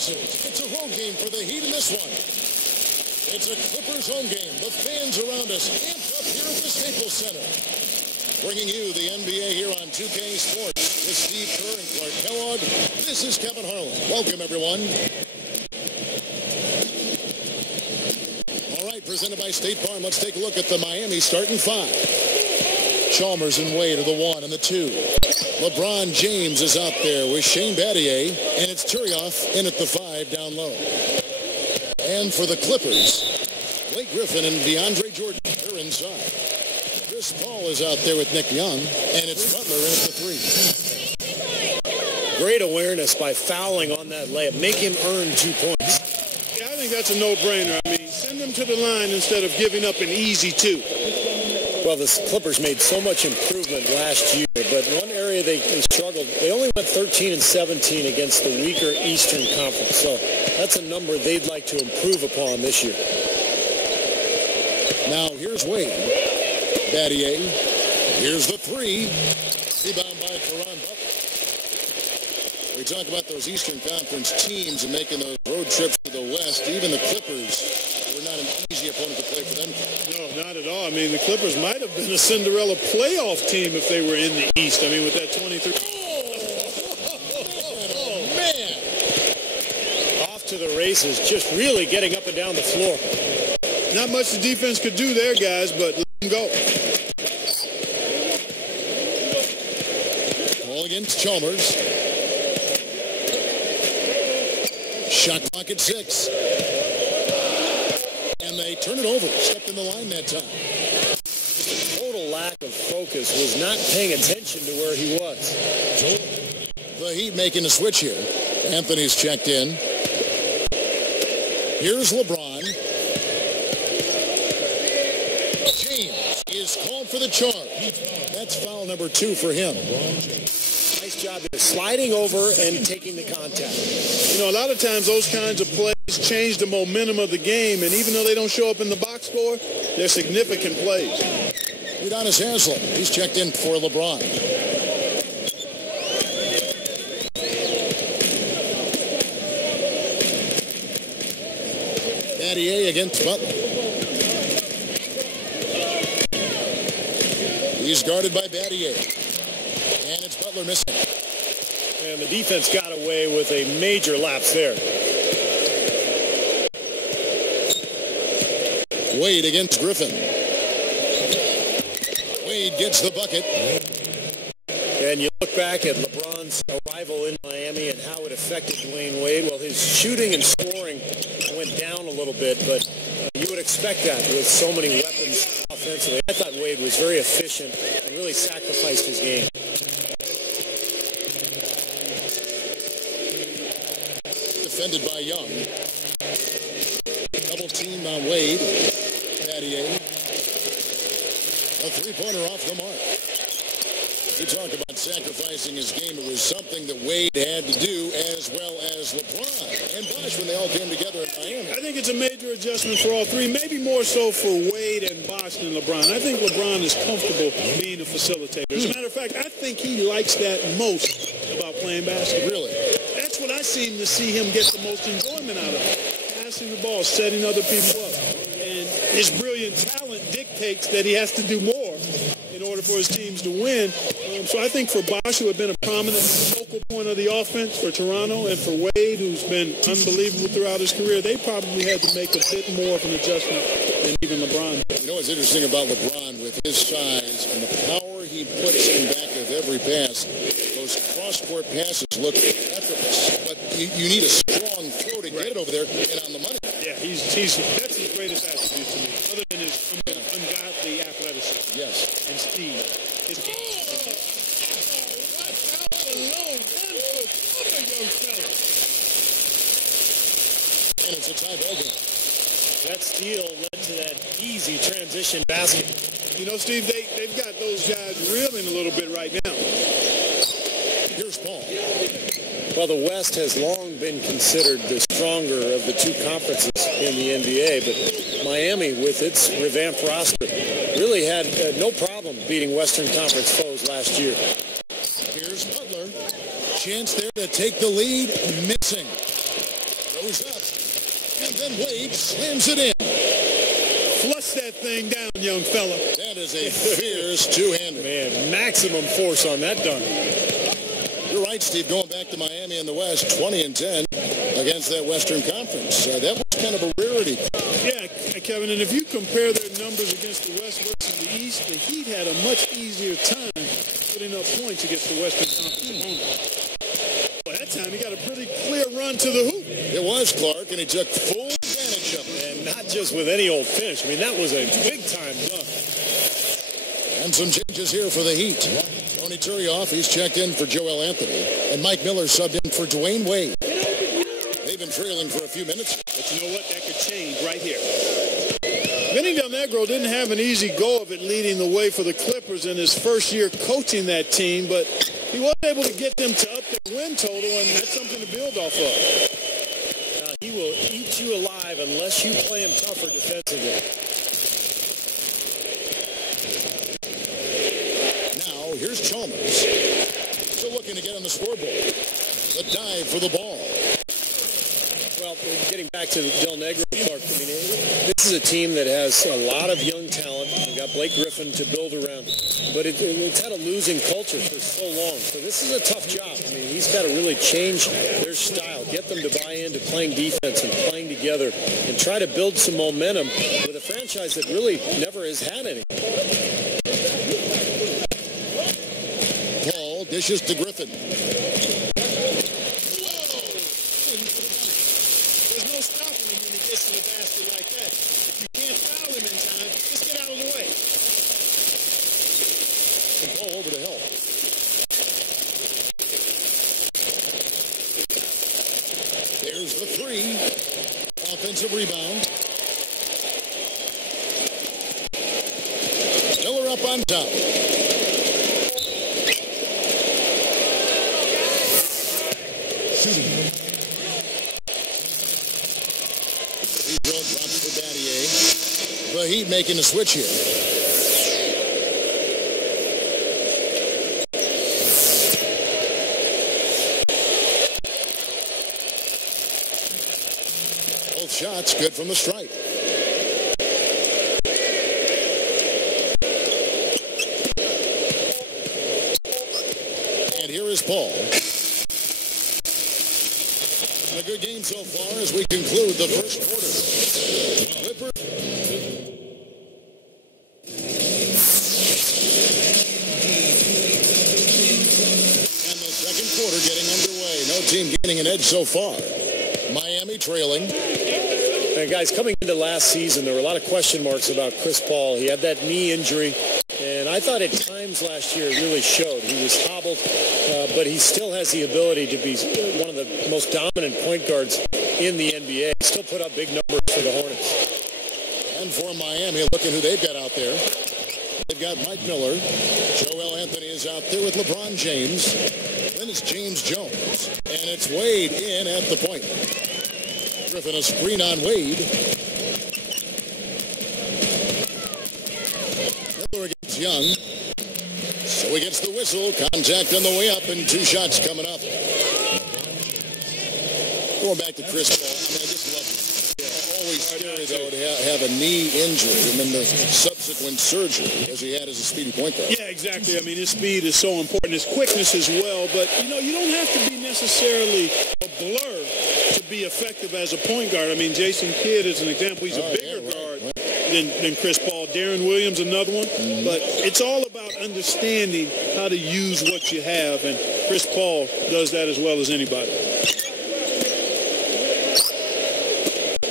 conferences. It's a road game for the Heat in this one. It's a Clippers home game. The fans around us amped up here at the Staples Center. Bringing you the NBA here on 2K Sports with Steve Kerr and Clark Kellogg. This is Kevin Harlan. Welcome, everyone. All right, presented by State Farm. Let's take a look at the Miami starting five. Chalmers and Wade are the 1 and the 2. LeBron James is out there with Shane Battier, and it's Turioff in at the 5 down low. And for the Clippers, Blake Griffin and DeAndre Jordan, they're inside. Chris Paul is out there with Nick Young, and it's Butler in at the 3. Great awareness by fouling on that layup. Make him earn 2 points. Yeah, I think that's a no-brainer. I mean, send them to the line instead of giving up an easy 2. Well, the Clippers made so much improvement last year, but one area they struggled, they only went 13 and 17 against the weaker Eastern Conference. So that's a number they'd like to improve upon this year. Now here's Wade. Battier. Here's the 3. Rebound by Caron Butler. We talk about those Eastern Conference teams and making those road trips to the West. Even the Clippers were not an easy opponent to play for them. No, not at all. I mean, the Clippers might have been a Cinderella playoff team if they were in the East. I mean, with that 23. Oh, man. Off to the races, just really getting up and down the floor. Not much the defense could do there, guys, but let them go. Ball against Chalmers. Shot clock at 6. And they turn it over. Stepped in the line that time. The total lack of focus, was not paying attention to where he was. The Heat making a switch here. Anthony's checked in. Here's LeBron. James is called for the charge. That's foul number 2 for him. Nice job there, sliding over and taking the contact. You know, a lot of times those kinds of plays change the momentum of the game, and even though they don't show up in the box score, they're significant plays. Udonis Haslem, he's checked in for LeBron. Battier against Butler. He's guarded by Battier. And it's Butler missing. And the defense got away with a major lapse there. Wade against Griffin. Wade gets the bucket. And you look back at LeBron's arrival in Miami and how it affected Dwayne Wade. Well, his shooting and scoring went down a little bit, but you would expect that with so many weapons offensively. I thought Wade was very efficient and really sacrificed his game. Defended by Young. Double team on Wade. Battier. A 3-pointer off the mark. You talk about sacrificing his game. It was something that Wade had to do, as well as LeBron and Bosh when they all came together in Miami. I think it's a major adjustment for all three, maybe more so for Wade and Bosh than LeBron. I think LeBron is comfortable being a facilitator. As a matter of fact, I think he likes that most about playing basketball. Really? That's what I seem to see him get the most enjoyment out of. Passing the ball, setting other people up. And his brilliant talent dictates that he has to do more in order for his teams to win. So I think for Bosh, who had been a prominent focal point of the offense for Toronto, and for Wade, who's been unbelievable throughout his career, they probably had to make a bit more of an adjustment than even LeBron. You know what's interesting about LeBron with his size and the power he puts in back of every pass? Those cross-court passes look effortless, but you need a strong throw to get it over there and on the money. Yeah, that's his greatest attribute to me, other than his ungodly athleticism. Yes. And speed. And it's a tie ball game. That steal led to that easy transition basket. You know, Steve, they've got those guys reeling a little bit right now. Here's Paul. Well, the West has long been considered the stronger of the two conferences in the NBA, but Miami, with its revamped roster, really had no problem beating Western Conference foes last year. Here's Butler. Chance there to take the lead. Missing. Goes up. And then Wade slams it in. Flush that thing down, young fella. That is a fierce two-hander. Man, maximum force on that dunk. You're right, Steve. Going back to Miami in the West, 20-10 against that Western Conference. That was kind of a rarity. Yeah, Kevin, and if you compare their numbers against the West versus the East, the Heat had a much easier time putting up points against the Western Conference opponent. Well, that time he got a pretty clear run to the hoop. It was Clark, and he took full advantage of it. And not just with any old finish. I mean, that was a big-time dunk. And some changes here for the Heat. Tony Turioff, he's checked in for Joel Anthony. And Mike Miller subbed in for Dwayne Wade. They've been trailing for a few minutes. But you know what? That could change right here. Vinny Del Negro didn't have an easy go of it leading the way for the Clippers in his first year coaching that team, but he was able to get them to up their win total, and that's something to build off of. He will eat you alive unless you play him tougher defensively. Now, here's Chalmers. Still looking to get on the scoreboard. The dive for the ball. Well, getting back to Del Negro, Clark, I mean, this is a team that has a lot of young talent. They've got Blake Griffin to build around. But it's had a losing culture for so long. So this is a tough job. I mean, he's got to really change their style, get them to buy into playing defense and playing together, and try to build some momentum with a franchise that really never has had any. Paul dishes to Griffin. Over to help. There's the three. Offensive rebound. Miller up on top. Shooting. Free throw drops for Battier. The Heat making a switch here. Shots good from the stripe. And here is Paul. A good game so far as we conclude the first quarter. Clippers. And the second quarter getting underway. No team getting an edge so far. Miami trailing. Guys, coming into last season, there were a lot of question marks about Chris Paul. He had that knee injury, and I thought at times last year it really showed. He was hobbled, but he still has the ability to be one of the most dominant point guards in the NBA. He still put up big numbers for the Hornets. And for Miami, look at who they've got out there. They've got Mike Miller. Joel Anthony is out there with LeBron James. Then it's James Jones. And it's Wade in at the point. Griffin a screen on Wade. Miller against Young. So he gets the whistle. Contact on the way up and two shots coming up. Going back to Chris Paul. I mean, I just love it. Always scary, though, to have a knee injury and then the subsequent surgery as he had as a speedy point guard. Yeah, exactly. I mean, his speed is so important. His quickness as well. But, you don't have to be necessarily a blur to be effective as a point guard. I mean, Jason Kidd is an example. He's a bigger guard than Chris Paul. Darren Williams, another one. But it's all about understanding how to use what you have, and Chris Paul does that as well as anybody.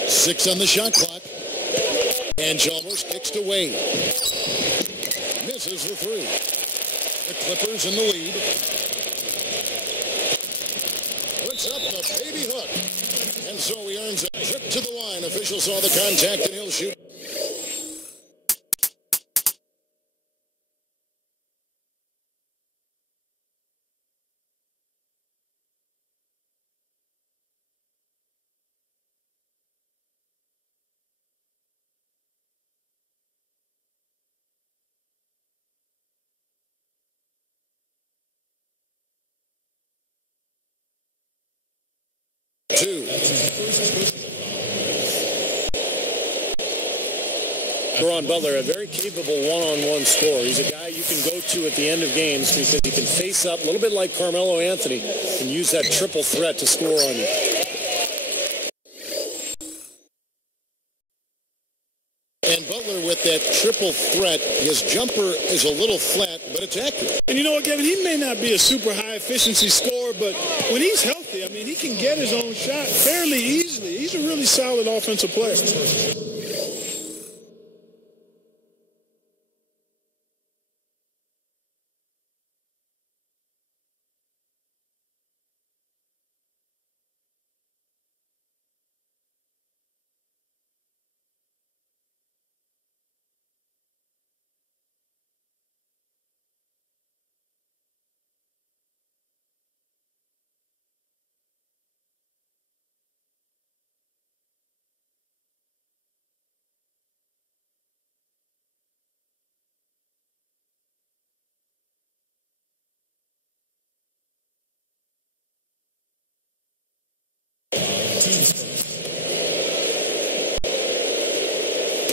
6 on the shot clock. And Chalmers kicks to Wade. Misses the three. The Clippers in the lead. Puts up the baby hook. And so he earns a trip to the line. Official saw the contact and he'll shoot. 2. Caron Butler, a very capable one-on-one scorer. He's a guy you can go to at the end of games because he can face up, a little bit like Carmelo Anthony, and use that triple threat to score on you. And Butler with that triple threat, his jumper is a little flat, but it's accurate. And you know what, Kevin? He may not be a super high-efficiency scorer, but when he's healthy, I mean, he can get his own shot fairly easily. He's a really solid offensive player.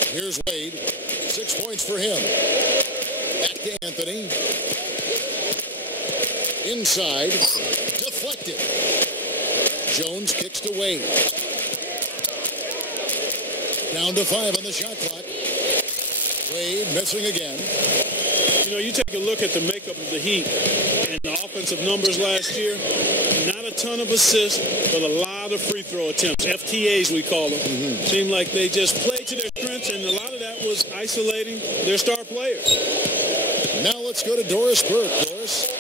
Here's Wade. 6 points for him. Back to Anthony. Inside. Deflected. Jones kicks to Wade. Down to 5 on the shot clock. Wade missing again. You know, you take a look at the makeup of the Heat and the offensive numbers last year. Not a ton of assists, but a lot of free throw attempts. FTAs, we call them. Seemed like they just played to their strengths, and a lot of that was isolating their star players. Now let's go to Doris Burke. Doris.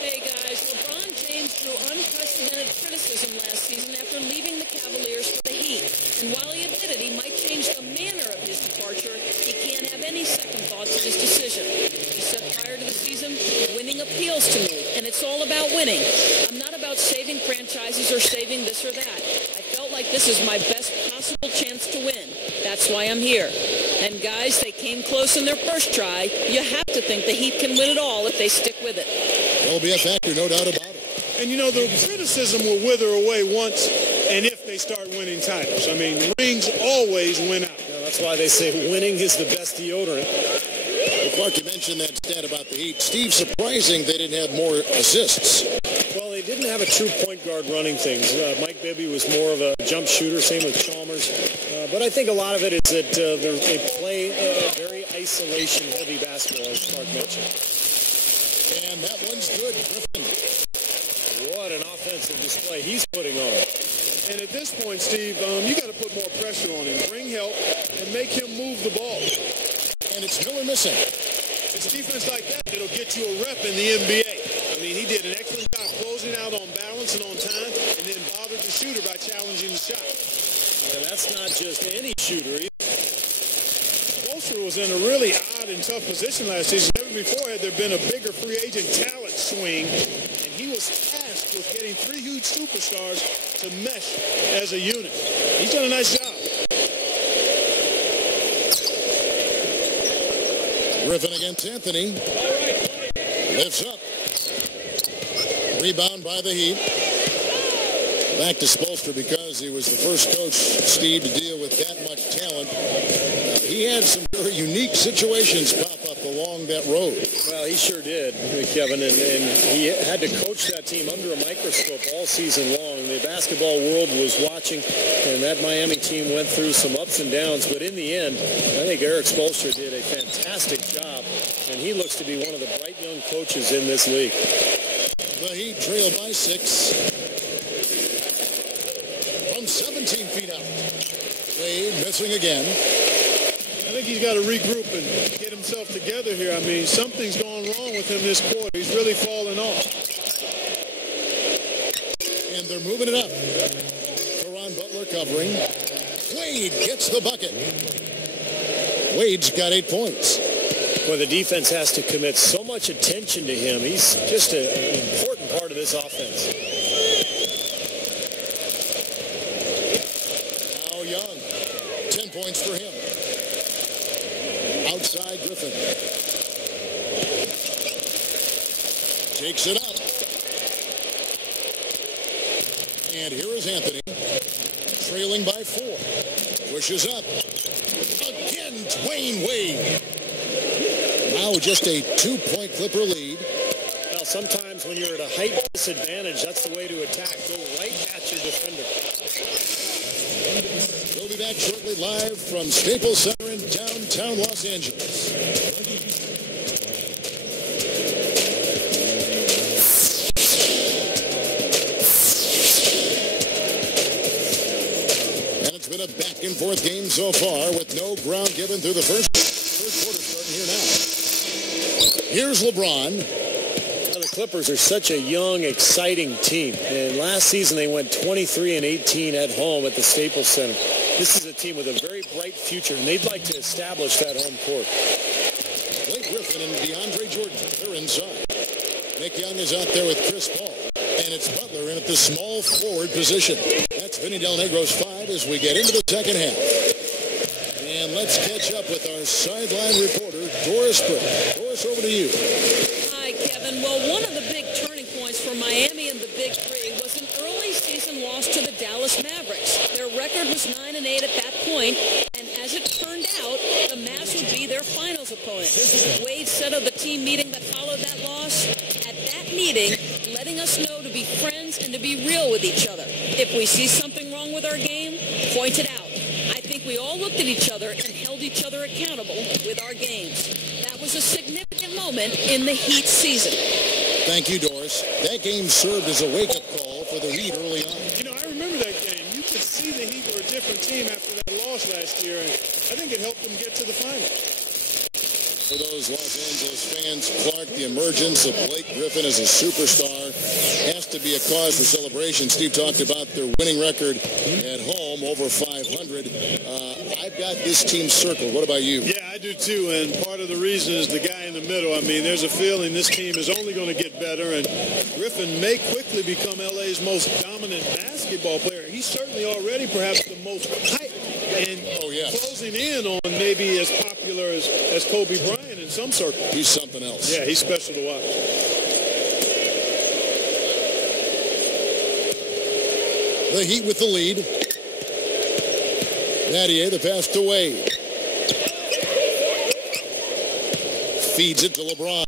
Hey, guys. LeBron James drew unprecedented criticism last season after leaving the Cavaliers for the Heat. And while he admitted he might change the manner of his departure, he can't have any second thoughts of his decision. He said prior to the season, winning appeals to me, and it's all about winning. I'm not about saving franchises or saving this or that. I felt like this is my best possible chance to win. That's why I'm here. And guys, they came close in their first try. You have to think the Heat can win it all if they stick with it. That'll be a factor, no doubt about it. And, you know, the criticism will wither away once and if they start winning titles. I mean, rings always win out. Yeah, that's why they say winning is the best deodorant. Well, Clark, you mentioned that stat about the Heat. Steve, surprising they didn't have more assists. Well, they didn't have a true point guard running things. Mike Bibby was more of a jump shooter, same with Chalmers. But I think a lot of it is that they play very isolation-heavy basketball, as Clark mentioned. And that one's good. Griffin. What an offensive display he's putting on. And at this point, Steve, you got to put more pressure on him. Bring help and make him move the ball. And it's Miller missing. It's defense like that that'll get you a rep in the NBA. I mean, he did an excellent job closing out on balance and on time, and then bothered the shooter by challenging the shot. And that's not just any shooter. Bolster was in a really odd and tough position last season. Never before had there been a bigger free agent talent swing, and he was tasked with getting 3 huge superstars to mesh as a unit. He's done a nice job. Griffin against Anthony. Lifts up. Rebound by the Heat. Back to Spoelstra because he was the first coach, Steve, to deal with that much talent. He had some very unique situations pop up along that road. Well, he sure did, Kevin, and he had to coach that team under a microscope all season long. The basketball world was watching, and that Miami team went through some ups and downs. But in the end, I think Eric Spoelstra did a fantastic job, and he looks to be one of the bright young coaches in this league. The Heat trailed by 6. From 17 feet out. Wade missing again. I think he's got to regroup and get himself together here. I mean, something's gone wrong with him this quarter. He's really fallen off. And they're moving it up. Caron Butler covering. Wade gets the bucket. Wade's got 8 points. Well, the defense has to commit so much attention to him. He's just an important part of this offense. Now Young. 10 points for him. Outside Griffin. Takes it up. And here is Anthony. trailing by 4. Pushes up. Again, Dwayne Wade. Now just a 2-point Clipper lead. Well, sometimes when you're at a height disadvantage, that's the way to attack. Go right at your defender. We'll be back shortly live from Staples Center in downtown Los Angeles. And it's been a back-and-forth game so far with no ground given through the first quarter starting here now. Here's LeBron. Clippers are such a young, exciting team. And last season they went 23-18 at home at the Staples Center. This is a team with a very bright future, and they'd like to establish that home court. Blake Griffin and DeAndre Jordan, they're inside. Nick Young is out there with Chris Paul. And it's Butler in at the small forward position. That's Vinny Del Negro's 5 as we get into the second half. And let's catch up with our sideline reporter, Doris Burke. Doris, over to you. Kevin. Well, one of the big turning points for Miami and the Big Three was an early season loss to the Dallas Mavericks. Their record was 9-8 at that point, and as it turned out, the Mavs would be their finals opponent. Wade said of the team meeting that followed that loss, at that meeting, letting us know to be friends and to be real with each other. If we see something wrong with our game, point it out. I think we all looked at each other and held each other accountable with our games. That was a significant moment in the Heat season. Thank you, Doris. That game served as a wake-up call for the Heat early on. You know, I remember that game. You could see the Heat were a different team after that loss last year, and I think it helped them get to the finals. For those Los Angeles fans, Clark, the emergence of Blake Griffin as a superstar has to be a cause for celebration. Steve talked about their winning record at home, over 500. I've got this team circled. What about you? Yeah, I do too, and part of the reason is the guy in the middle. I mean, there's a feeling this team is only going to get better, and Griffin may quickly become LA's most dominant basketball player. He's certainly already perhaps the most hyped and closing in on maybe as popular as Kobe Bryant in some circles. He's something else. Yeah, he's special to watch. The Heat with the lead. Nattier, the pass to Wade. Feeds it to LeBron.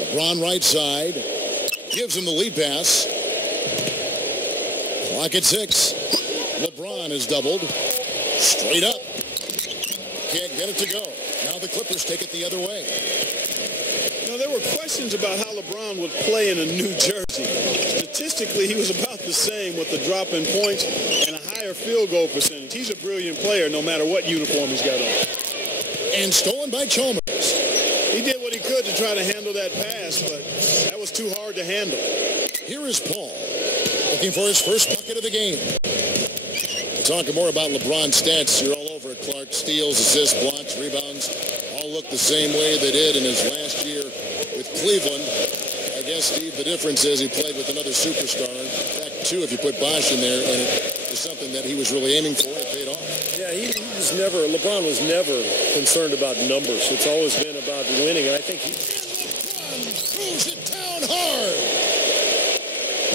LeBron right side. Gives him the lead pass. Clock at 6. LeBron is doubled. Straight up. Can't get it to go. Now the Clippers take it the other way. You know, there were questions about how LeBron would play in a new jersey. Statistically, he was about the same with the drop in points and a higher field goal percentage. He's a brilliant player no matter what uniform he's got on. And stolen by Chalmers. He did what he could to try to handle that pass, but that was too hard to handle. Here is Paul, looking for his first bucket of the game. We're talking more about LeBron's stats. You're all over it, Clark. Steals, assists, blocks, rebounds, all look the same way they did in his last year with Cleveland. I guess, Steve, the difference is he played with another superstar. In fact, 2 if you put Bosh in there, and it was something that he was really aiming for. It paid off. Yeah, LeBron was never concerned about numbers. It's always been about winning, and I think LeBron throws it down hard.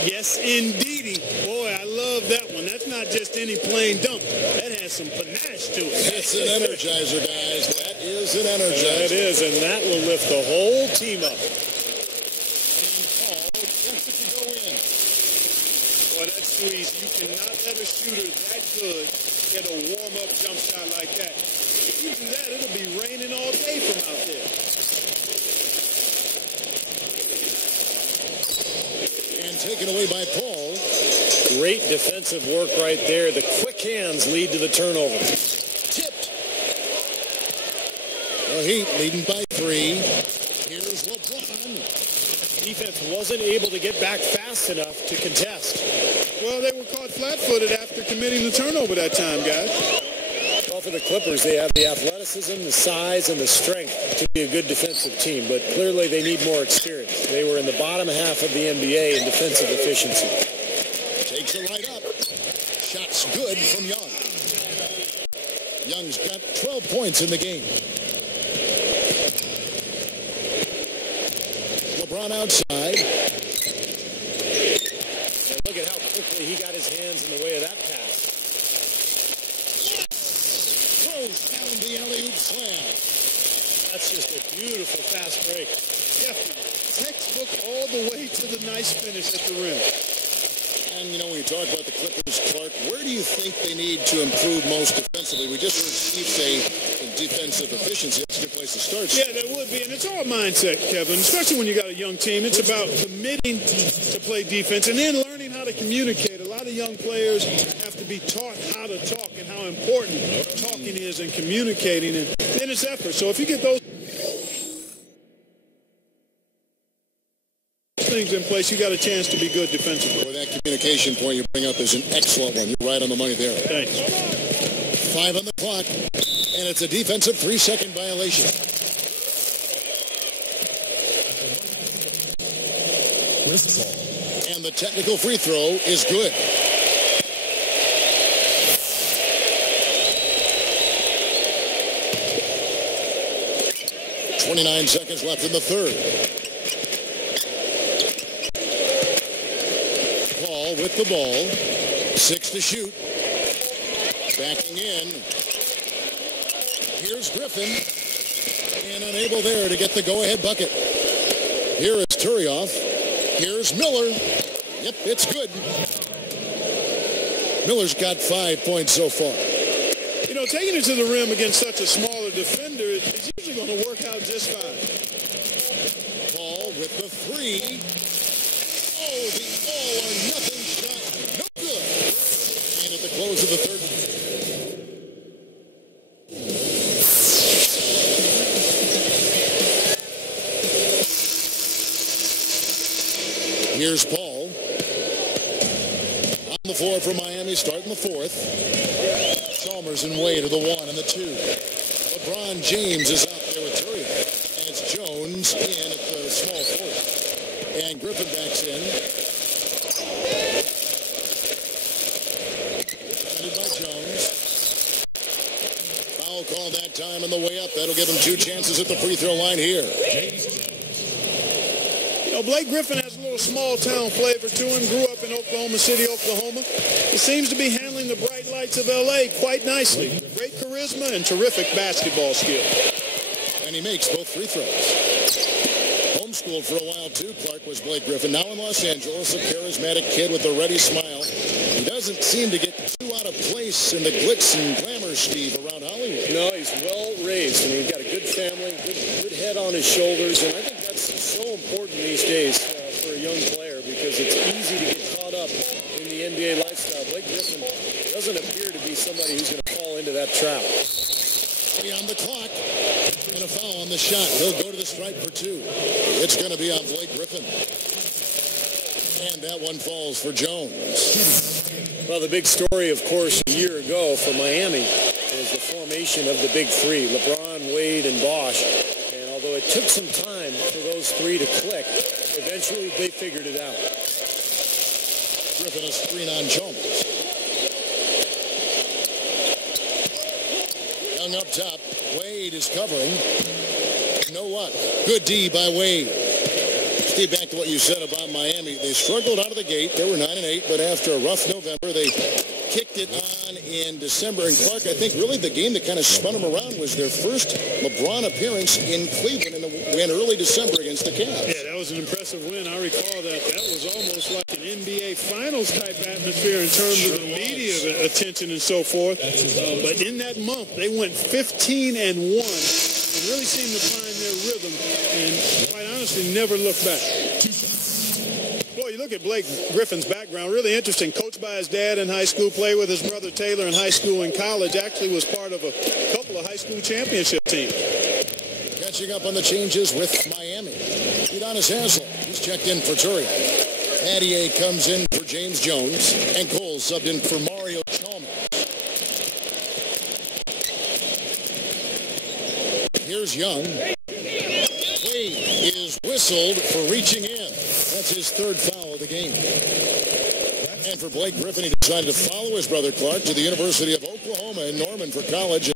Yes, indeedy. Boy, I love that one. That's not just any plain dunk. That has some panache to it. That's an energizer, guys. That is an energizer. That is, and that will lift the whole team up. Boy, that's too easy. You cannot let a shooter that good get a warm-up jump shot like that. If you do that, it'll be raining all day from out there. And taken away by Paul. Great defensive work right there. The quick hands lead to the turnover. Tipped. The Heat leading by 3. Here's LeBron. Defense wasn't able to get back fast enough to contest. Well, they were caught flat-footed after committing the turnover that time, guys. Well, for the Clippers, they have the athleticism, the size, and the strength to be a good defensive team, but clearly they need more experience. They were in the bottom half of the NBA in defensive efficiency. Takes it right up. Shot's good from Young. Young's got 12 points in the game. LeBron outside. Unfortunately, he got his hands in the way of that pass. Throws down the alley-oop slam. That's just a beautiful fast break. Textbook all the way to the nice finish at the rim. And, you know, when you talk about the Clippers, Clark, where do you think they need to improve most defensively? We just heard Steve say defensive efficiency. That's a good place to start. Yeah, that would be. And it's all mindset, Kevin, especially when you got a young team. It's about committing to play defense and then learning how to communicate. A lot of young players have to be taught how to talk and how important talking is and communicating. And then it's effort. So if you get those things in place, you got a chance to be good defensively. Well, that communication point you bring up is an excellent one. You're right on the money there. Thanks. 5 on the clock, and it's a defensive 3-second violation. And the technical free throw is good. .29 seconds left in the third. Paul with the ball. 6 to shoot. Backing in. Here's Griffin. And unable there to get the go-ahead bucket. Here is Turioff. Here's Miller. Yep, it's good. Miller's got 5 points so far. You know, taking it to the rim against such a smaller defender is usually going to work out just fine. Paul with the 3. Oh, the all-or-nothing shot. No good. And at the close of the third. Here's Paul. On the floor for Miami, starting the fourth. Chalmers and Wade are the 1 and the 2. LeBron James is out there with Turner. And it's Jones in at the small forward. And Griffin backs in. Defended by Jones. Foul called that time on the way up. That'll give him 2 chances at the free throw line here. You know, Blake Griffin has a little small-town flavor to him. Grew up in Oklahoma City, Oklahoma. He seems to be handling the bright lights of L.A. quite nicely. Great charisma and terrific basketball skill. And he makes both free throws. Homeschooled for a while, too, Clark, was Blake Griffin. Now in Los Angeles, a charismatic kid with a ready smile. He doesn't seem to get too out of place in the glitz and glamour, Steve, around Hollywood. No, he's well raised. I mean, he's got a good family, good head on his shoulders, and I think that's so important these days for a young player because it's easy to get caught up in the NBA lifestyle. Blake Griffin doesn't appear to be somebody who's going to fall into that trap. 3 on the clock. And a foul on the shot. He'll go to the stripe for 2. It's going to be on Blake Griffin. And that one falls for Jones. Well, the big story, of course, a year ago for Miami was the formation of the big 3, LeBron, Wade, and Bosh. And although it took some time for those 3 to click, eventually they figured it out. Griffin a screen on Chalmers. Young up top. Wade is covering. You know what? Good D by Wade. Steve, back to what you said about Miami. They struggled out of the gate. They were 9-8, but after a rough November, they kicked it on in December. And Clark, I think really the game that kind of spun them around was their first LeBron appearance in Cleveland in early December against the Cavs. Yeah, that was an impressive win. I recall that. That was almost like an NBA Finals type atmosphere in terms of the media attention and so forth. But in that month, they went 15-1 and really seemed to find their rhythm and quite honestly never looked back. Boy, you look at Blake Griffin's background, really interesting. Coached by his dad in high school, played with his brother Taylor in high school and college, actually was part of a couple of high school championship teams. Catching up on the changes with Miami. Udonis Haslem, he's checked in for Turner. Adier comes in for James Jones, and Cole subbed in for Mario Chalmers. Here's Young. Wade is whistled for reaching in. That's his 3rd foul of the game. And for Blake Griffin, he decided to follow his brother Clark to the University of Oklahoma in Norman for college.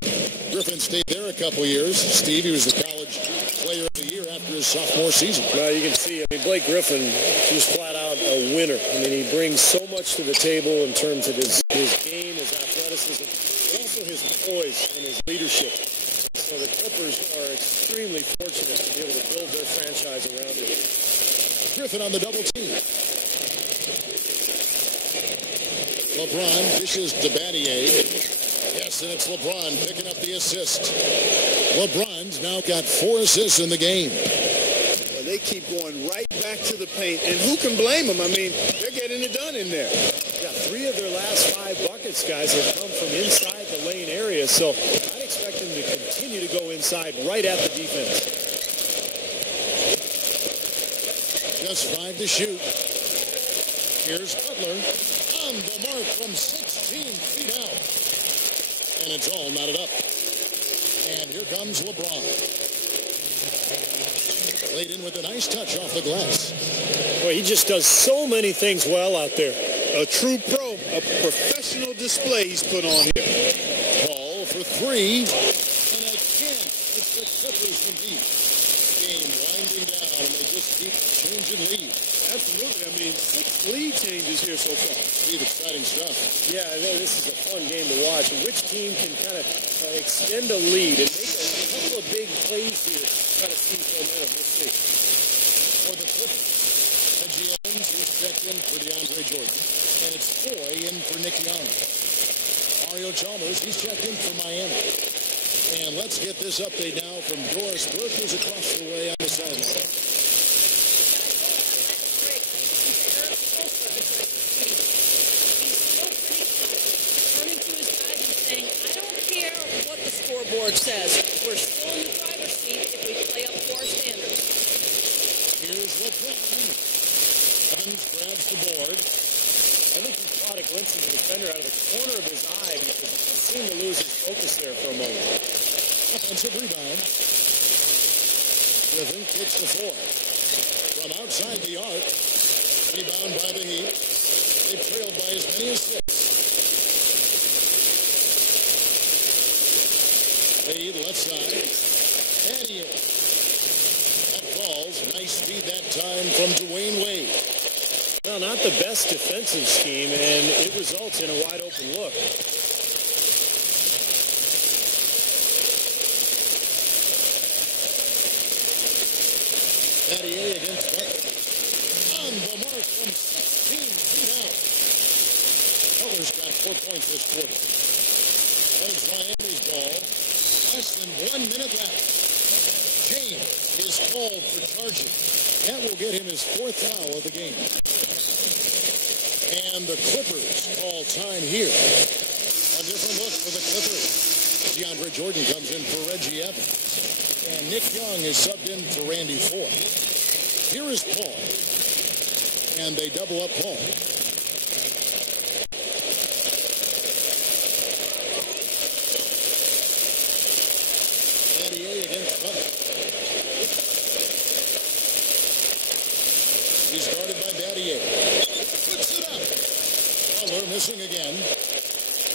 Griffin stayed there a couple years. Steve, he was the college player of the year after his sophomore season. Well, you can see, I mean, Blake Griffin was flat out a a winner. I mean, he brings so much to the table in terms of his game, his athleticism, but also his poise and his leadership. So the Clippers are extremely fortunate to be able to build their franchise around him. Griffin on the double team. LeBron dishes to Battier. Yes, and it's LeBron picking up the assist. LeBron's now got 4 assists in the game. Well, they keep going right back to the paint, and who can blame them? I mean, they're getting it done in there. Yeah, 3 of their last 5 buckets, guys, have come from inside the lane area, so I'd expect them to continue to go inside right at the defense. Just 5 to shoot. Here's Butler on the mark from 16 feet out. And it's all knotted up. And here comes LeBron. Laid in with a nice touch off the glass. Well, he just does so many things well out there. A true pro, a professional display he's put on here. Paul for 3. And again, it's the Clippers from deep. Game winding down, and they just keep changing leads. Absolutely. I mean, 6 lead changes here so far. Steve, exciting stuff. Yeah, this is a fun game to watch. Which team can kind of extend a lead and make a couple of big plays here, try to seize momentum. We'll see. For the Clippers, Reggie Evans is checked in for DeAndre Jordan. And it's Foy in for Nick Young. Mario Chalmers, he's checked in for Miami. And let's get this update now from Doris Burke, who's across the way on the sideline. Scoreboard says we're still in the driver's seat if we play up to our standards. Here's LeBron. Evans grabs the board. I think he caught a glimpse of the defender out of the corner of his eye because he seemed to lose his focus there for a moment. Offensive rebound. Griffin kicks the 4. From outside the arc. Rebound by the Heat. They trailed by as many as 6. Lead left side. Battier. That falls. Nice speed that time from Dwayne Wade. Well, not the best defensive scheme, and it results in a wide open look. Battier against Butler. On the mark from 16 feet out. Butler's got 4 points this quarter. There's Miami's ball. Less than 1 minute left. James is called for charging. That will get him his 4th foul of the game. And the Clippers call time here. A different look for the Clippers. DeAndre Jordan comes in for Reggie Evans. And Nick Young is subbed in for Randy Ford. Here is Paul. And they double up Paul. He's guarded by Battier. Puts it up. Butler missing again.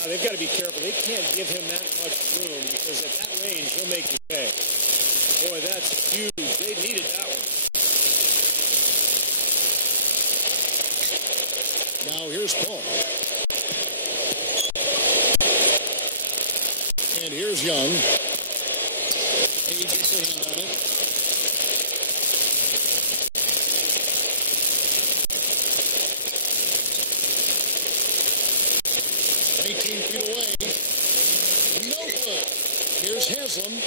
They've got to be careful. They can't give him that much room because at that range, he'll make you pay. Boy, that's huge. They needed that one. Now here's Paul. And here's Young. He gets a hand on it. Here's Haslam. Oh,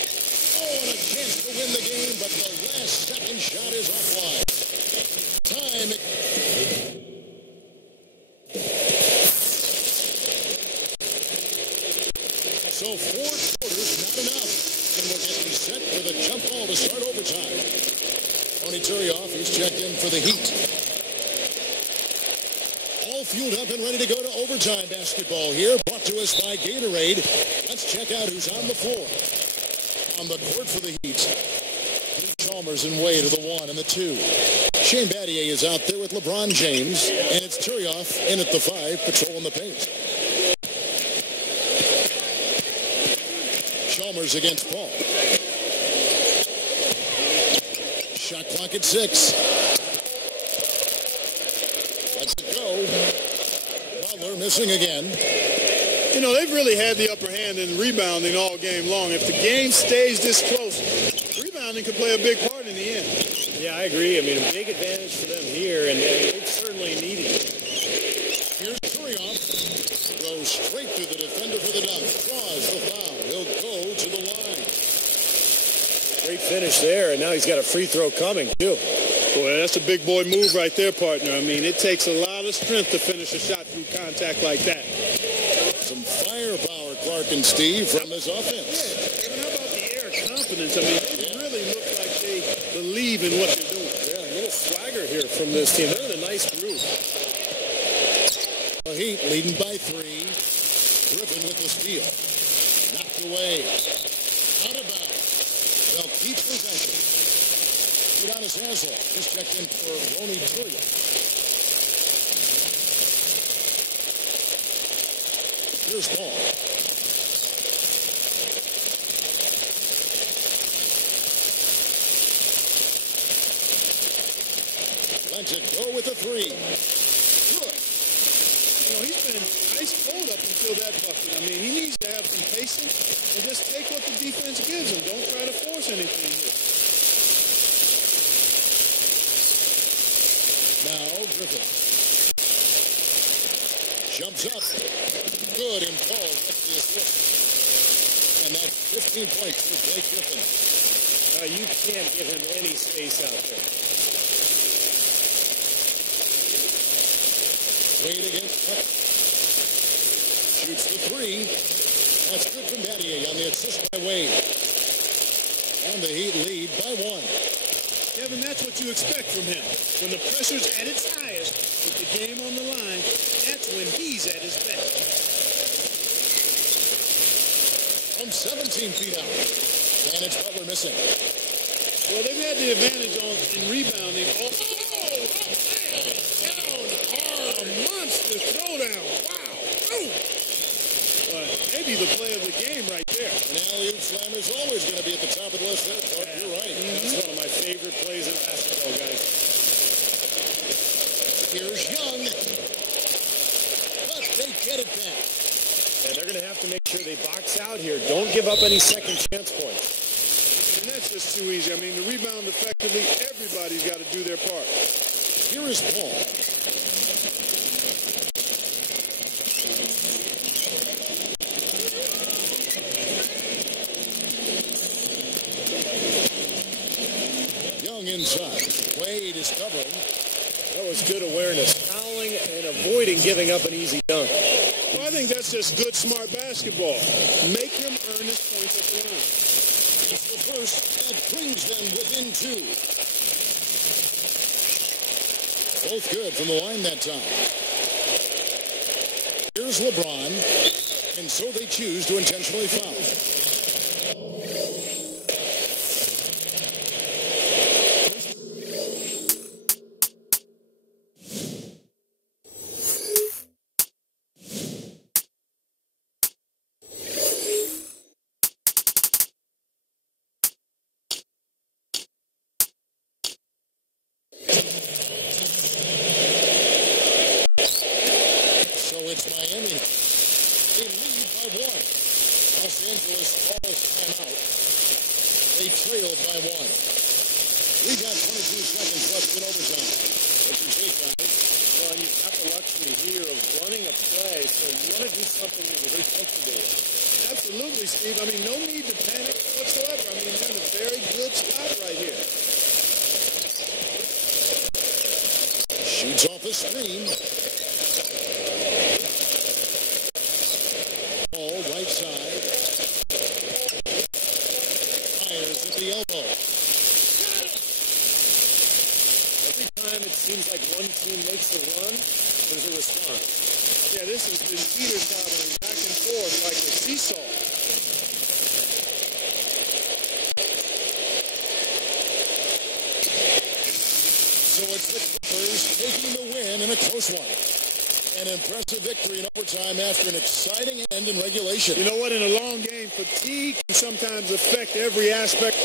and a chance to win the game, but the last second shot is offline. Time. So 4 quarters, not enough. And we're getting set for the jump ball to start overtime. Tony Turioff, he's checked in for the Heat. All fueled up and ready to go to overtime basketball here. Brought to us by Gatorade. Let's check out who's on the floor. On the court for the Heat. Chalmers and Wade are the 1 and the 2. Shane Battier is out there with LeBron James. And it's Turioff in at the 5, patrolling the paint. Chalmers against Paul. Shot clock at 6. missing again. You know, they've really had the upper hand in rebounding all game long. If the game stays this close, rebounding could play a big part in the end. Yeah, I agree. I mean, a big advantage for them here, and they've certainly needed it. Here's Kurioff. Goes straight through the defender for the dunk. Draws the foul. He'll go to the line. Great finish there, and now he's got a free throw coming, too. Boy, that's a big boy move right there, partner. I mean, it takes a lot of strength to finish a shot through contact like that. Some firepower, Clark and Steve, from this offense. Yeah, and how about the air confidence? I mean, they really look like they believe in what they're doing. Yeah, a little swagger here from this team. They're in a nice group. The Heat leading by 3. Griffin with the steal. Knocked away. Out of bounds. They'll keep possession. Udonis Haslem is checked in for Ronnie Trillian. Here's Paul. Lets it go with a 3. Good. You know, he's been ice cold up until that bucket. I mean, he needs to have some patience and just take what the defense gives him. Don't try to force anything here. Now Griffin. Jumps up. Good, and Paul gets the assist. And that's 15 points for Blake Griffin. You can't give him any space out there. Wade against Tuck. Shoots the 3. That's good from Battier on the assist by Wade. And the Heat lead by 1. Kevin, that's what you expect from him. When the pressure's at its highest, with the game on the line, that's when he's at his best. From 17 feet out. And it's Butler missing. Well, they've had the advantage in rebounding. A monster throwdown. Wow. But maybe the play of the game right there. An alley-oop slam is always going to be at the top of the list there, Clark. You're right. That's one of my favorite plays in basketball, guys. Here's Young. But they get it back. And they're going to have to make sure they box out here. Don't give up any second chance points. And that's just too easy. I mean, to rebound effectively, everybody's got to do their part. Here is Paul. Young inside. Wade is covering. That was good awareness. Fouling and avoiding giving up an easy dunk. Well, I think that's just good, smart basketball. Make him earn his points at the line. It's the first that brings them within 2. Both good from the line that time. Here's LeBron. And so they choose to intentionally foul. It's Miami. They lead by 1. Los Angeles calls timeout. They trail by 1. We got 22 seconds left in overtime. What's your take, guys? Well, you've got the luxury here of running a play, so you want to do something that you're very comfortable with. Absolutely, Steve. I mean, no need to panic whatsoever. I mean, they're in a very good spot right here. Shoots off the screen. Ball right side. Fires at the elbow. Every time it seems like one team makes a run, there's a response. Yeah, this has been teeter-tottering back and forth like a seesaw. So it's the Clippers taking the win in a close one. An impressive victory in overtime after an exciting end in regulation. You know what? In a long game, fatigue can sometimes affect every aspect.